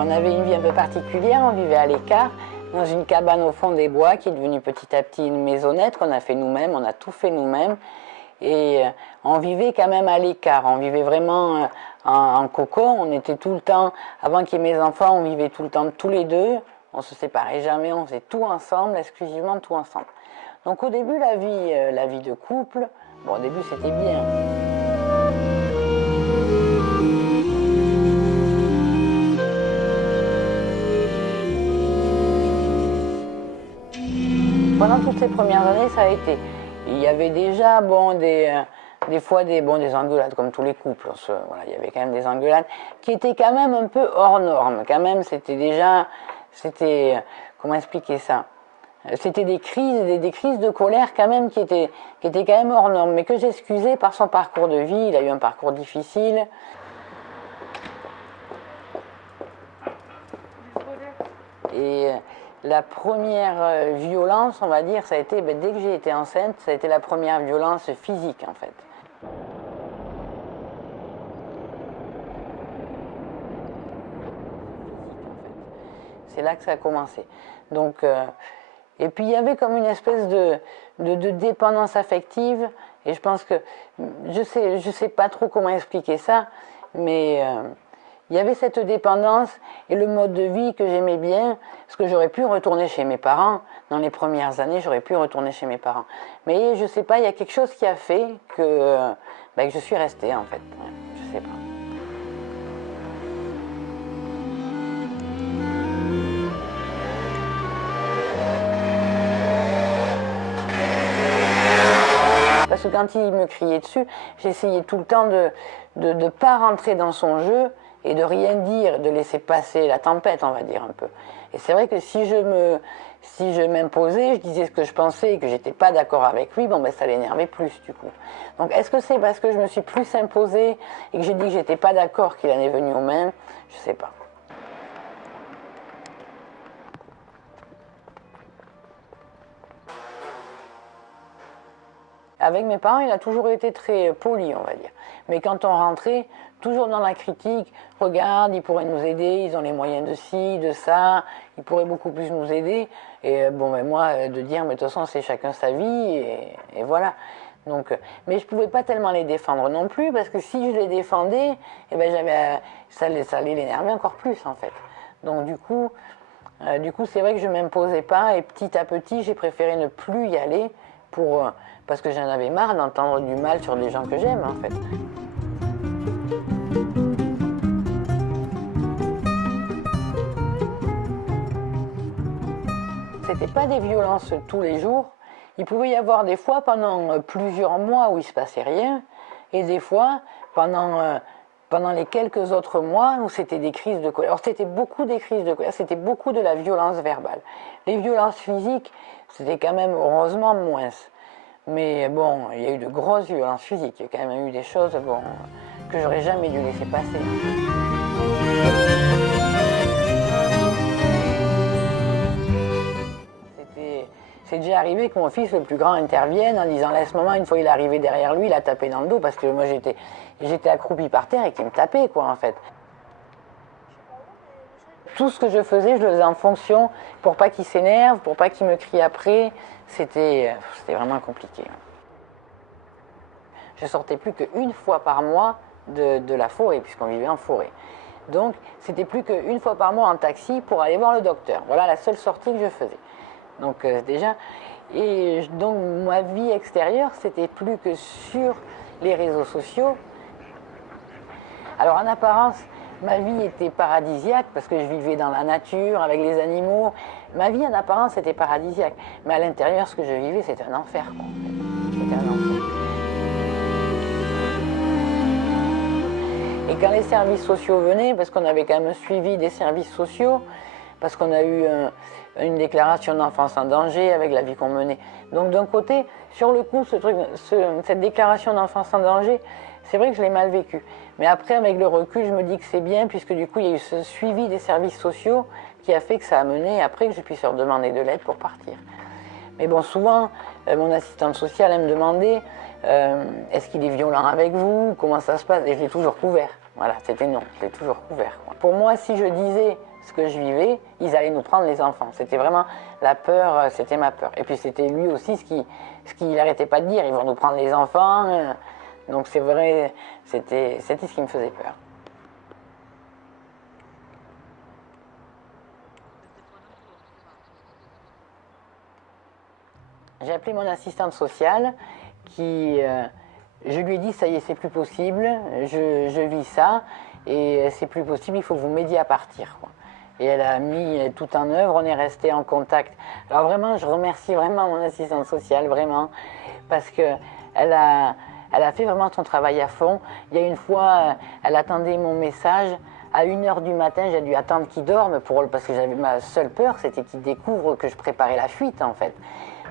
on avait une vie un peu particulière, on vivait à l'écart, dans une cabane au fond des bois qui est devenue petit à petit une maisonnette qu'on a fait nous-mêmes, on a tout fait nous-mêmes. Et on vivait quand même à l'écart, on vivait vraiment en cocon, on était tout le temps, avant qu'il y ait mes enfants, on vivait tout le temps tous les deux, on se séparait jamais, on faisait tout ensemble, exclusivement tout ensemble. Donc au début, la vie de couple, bon au début c'était bien. Pendant toutes les premières années, ça a été. Il y avait déjà des fois des engueulades, comme tous les couples. Voilà, il y avait quand même des engueulades qui étaient quand même un peu hors normes. Quand même, comment expliquer ça? C'était des crises de colère quand même qui étaient quand même hors normes, mais que j'excusais par son parcours de vie. Il a eu un parcours difficile. Et la première violence, on va dire, ça a été, dès que j'ai été enceinte, ça a été la première violence physique, en fait. C'est là que ça a commencé. Donc, et puis il y avait comme une espèce de dépendance affective, et je pense que, je sais pas trop comment expliquer ça, mais il y avait cette dépendance et le mode de vie que j'aimais bien, parce que j'aurais pu retourner chez mes parents. Dans les premières années, j'aurais pu retourner chez mes parents. Mais je sais pas, il y a quelque chose qui a fait que je suis restée, en fait. Je sais pas. Parce que quand il me criait dessus, j'essayais tout le temps de ne pas rentrer dans son jeu et de rien dire, de laisser passer la tempête, on va dire un peu. Et c'est vrai que si je m'imposais, je disais ce que je pensais et que j'étais pas d'accord avec lui, ça l'énervait plus du coup. Donc est-ce que c'est parce que je me suis plus imposée et que j'ai dit que j'étais pas d'accord qu'il en est venu aux mains? Je sais pas. Avec mes parents, il a toujours été très poli, on va dire. Mais quand on rentrait, toujours dans la critique, regarde, ils pourraient nous aider, ils ont les moyens de ci, de ça, ils pourraient beaucoup plus nous aider. Et moi, de dire, mais de toute façon, c'est chacun sa vie, et voilà. Donc, mais je ne pouvais pas tellement les défendre non plus, parce que si je les défendais, ça allait l'énerver encore plus, en fait. Donc, du coup, c'est vrai que je ne m'imposais pas, et petit à petit, j'ai préféré ne plus y aller parce que j'en avais marre d'entendre du mal sur des gens que j'aime, en fait. C'était pas des violences tous les jours. Il pouvait y avoir des fois pendant plusieurs mois où il se passait rien, et des fois pendant les quelques autres mois où c'était des crises de colère. Alors c'était beaucoup des crises de colère, c'était beaucoup de la violence verbale. Les violences physiques, c'était quand même heureusement moins. Mais bon, il y a eu de grosses violences physiques. Il y a quand même eu des choses que j'aurais jamais dû laisser passer. C'est déjà arrivé que mon fils le plus grand intervienne en disant laisse maman, une fois il est arrivé derrière lui, il a tapé dans le dos parce que moi j'étais accroupi par terre et qu'il me tapait quoi en fait. Tout ce que je faisais, je le faisais en fonction pour pas qu'il s'énerve, pour pas qu'il me crie après. C'était vraiment compliqué. Je sortais plus qu'une fois par mois de la forêt, puisqu'on vivait en forêt. Donc, c'était plus qu'une fois par mois en taxi pour aller voir le docteur. Voilà la seule sortie que je faisais. Donc, déjà, et donc ma vie extérieure, c'était plus que sur les réseaux sociaux. Alors, en apparence, ma vie était paradisiaque parce que je vivais dans la nature, avec les animaux. Ma vie, en apparence, était paradisiaque. Mais à l'intérieur, ce que je vivais, c'était un enfer, quoi. C'était un enfer. Et quand les services sociaux venaient, parce qu'on avait quand même suivi des services sociaux, parce qu'on a eu une déclaration d'enfance en danger avec la vie qu'on menait. Donc d'un côté, sur le coup, cette déclaration d'enfance en danger, c'est vrai que je l'ai mal vécu. Mais après, avec le recul, je me dis que c'est bien, puisque du coup, il y a eu ce suivi des services sociaux qui a fait que ça a mené après que je puisse leur demander de l'aide pour partir. Mais bon, souvent, mon assistante sociale, elle me demandait est-ce qu'il est violent avec vous? Comment ça se passe? Et je l'ai toujours couvert. Voilà, c'était non, je l'ai toujours couvert. Pour moi, si je disais ce que je vivais, ils allaient nous prendre les enfants. C'était vraiment la peur, c'était ma peur. Et puis c'était lui aussi ce qu'il n'arrêtait pas de dire, ils vont nous prendre les enfants. Donc c'est vrai, c'était ce qui me faisait peur. J'ai appelé mon assistante sociale je lui ai dit ça y est, c'est plus possible, je vis ça et c'est plus possible, il faut que vous m'aidiez à partir, quoi. Et elle a mis tout en œuvre, on est resté en contact. Alors vraiment, je remercie vraiment mon assistante sociale, vraiment, parce que elle a fait vraiment son travail à fond. Il y a une fois, elle attendait mon message. À 1h du matin, j'ai dû attendre qu'il dorme parce que j'avais ma seule peur, c'était qu'il découvre que je préparais la fuite, en fait.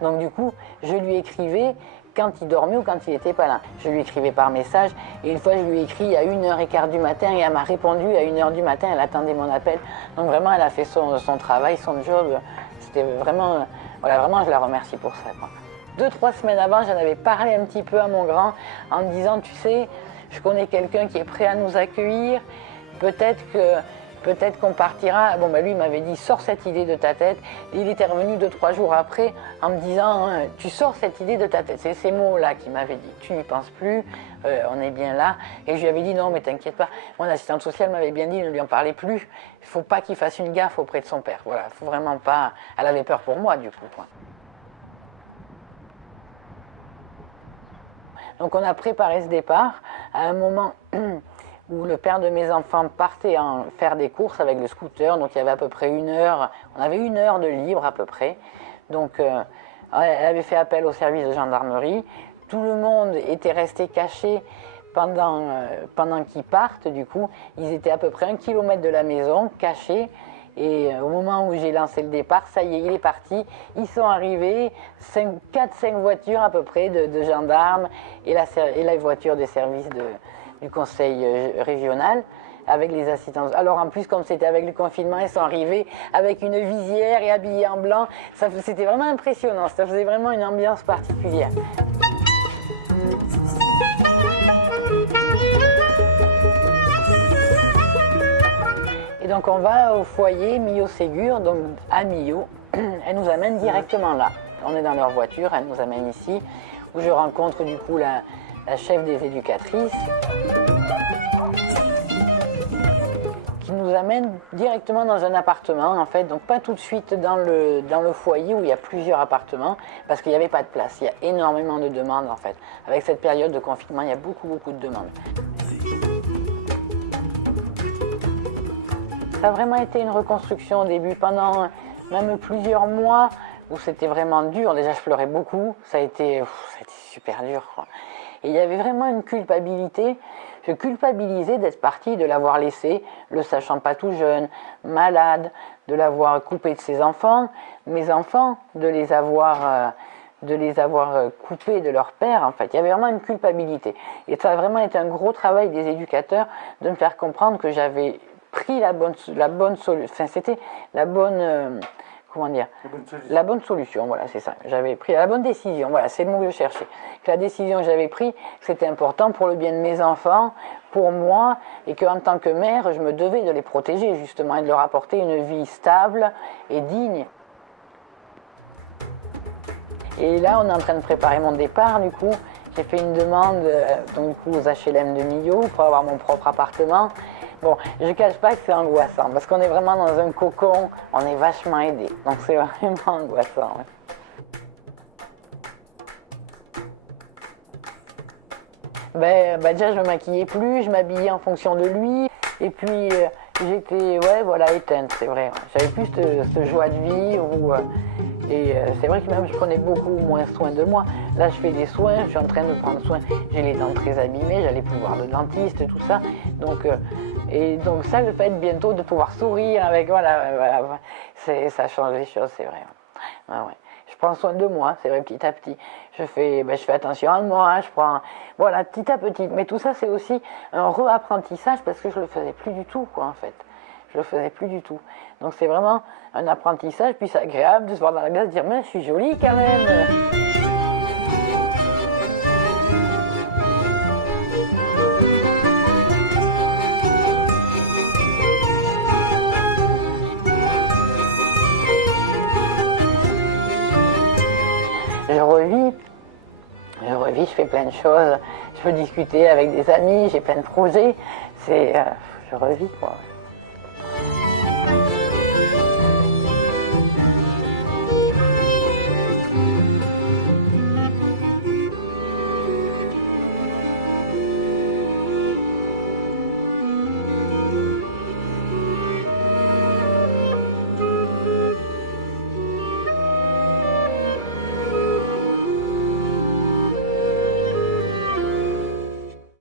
Donc du coup, je lui écrivais quand il dormait ou quand il n'était pas là. Je lui écrivais par message, et une fois je lui ai écrit à 1h15 du matin, et elle m'a répondu à 1h du matin, elle attendait mon appel. Donc vraiment, elle a fait son travail, son job. C'était vraiment, voilà, vraiment je la remercie pour ça, quoi. 2-3 semaines avant, j'en avais parlé un petit peu à mon grand, en me disant, tu sais, je connais quelqu'un qui est prêt à nous accueillir, peut-être qu'on partira. Bon, lui, il m'avait dit, sors cette idée de ta tête. Et il était revenu 2-3 jours après en me disant, tu sors cette idée de ta tête. C'est ces mots-là qu'il m'avait dit. Tu n'y penses plus, on est bien là. Et je lui avais dit, non, mais t'inquiète pas. Mon assistante sociale m'avait bien dit, ne lui en parlez plus. Il ne faut pas qu'il fasse une gaffe auprès de son père. Voilà, il ne faut vraiment pas. Elle avait peur pour moi, du coup, quoi. Donc, on a préparé ce départ à un moment où le père de mes enfants partait faire des courses avec le scooter. Donc il y avait à peu près 1 heure, on avait 1 heure de libre à peu près. Donc elle avait fait appel au service de gendarmerie. Tout le monde était resté caché pendant qu'ils partent. Du coup, ils étaient à peu près 1 kilomètre de la maison, cachés. Et au moment où j'ai lancé le départ, ça y est, il est parti. Ils sont arrivés, 4-5 voitures à peu près de gendarmes et la voiture des services du conseil régional avec les assistants. Alors en plus, comme c'était avec le confinement, ils sont arrivés avec une visière et habillés en blanc. C'était vraiment impressionnant, ça faisait vraiment une ambiance particulière. Et donc on va au foyer Millau Ségur, donc à Millau. Elle nous amène directement là. On est dans leur voiture, elle nous amène ici, où je rencontre du coup la chef des éducatrices, qui nous amène directement dans un appartement, en fait, donc pas tout de suite dans le foyer où il y a plusieurs appartements, parce qu'il n'y avait pas de place. Il y a énormément de demandes, en fait. Avec cette période de confinement, il y a beaucoup de demandes. Ça a vraiment été une reconstruction au début, pendant même plusieurs mois, où c'était vraiment dur. Déjà, je pleurais beaucoup, ça a été super dur, quoi. Et il y avait vraiment une culpabilité. Je culpabilisais d'être partie, de l'avoir laissé, le sachant pas tout jeune, malade, de l'avoir coupé de ses enfants, mes enfants, de les avoir coupés de leur père, en fait. Il y avait vraiment une culpabilité. Et ça a vraiment été un gros travail des éducateurs de me faire comprendre que j'avais pris la bonne solution. Enfin, c'était la bonne... comment dire, la bonne solution, voilà, c'est ça. J'avais pris la bonne décision, voilà, c'est le mot que je cherchais. Que la décision que j'avais prise, c'était important pour le bien de mes enfants, pour moi, et qu'en tant que mère, je me devais de les protéger, justement, et de leur apporter une vie stable et digne. Et là, on est en train de préparer mon départ, du coup. J'ai fait une demande donc, du coup, aux HLM de Millau pour avoir mon propre appartement. Bon, je ne cache pas que c'est angoissant, parce qu'on est vraiment dans un cocon, on est vachement aidé, donc c'est vraiment angoissant. Ouais. Déjà, je me maquillais plus, je m'habillais en fonction de lui, et puis j'étais, éteinte, c'est vrai. J'avais plus ce joie de vivre, c'est vrai que même je prenais beaucoup moins soin de moi. Là, je fais des soins, je suis en train de prendre soin, j'ai les dents très abîmées, j'allais plus voir le dentiste, tout ça, donc ça, le fait bientôt de pouvoir sourire avec, ça change les choses, c'est vrai. Ouais. Je prends soin de moi, c'est vrai, petit à petit. Je fais attention à moi, je prends, petit à petit. Mais tout ça, c'est aussi un réapprentissage parce que je le faisais plus du tout, quoi, en fait. Je le faisais plus du tout. Donc c'est vraiment un apprentissage, puis c'est agréable de se voir dans la glace et dire, mais je suis jolie quand même. je fais plein de choses. Je peux discuter avec des amis, j'ai plein de projets. Je revis, quoi.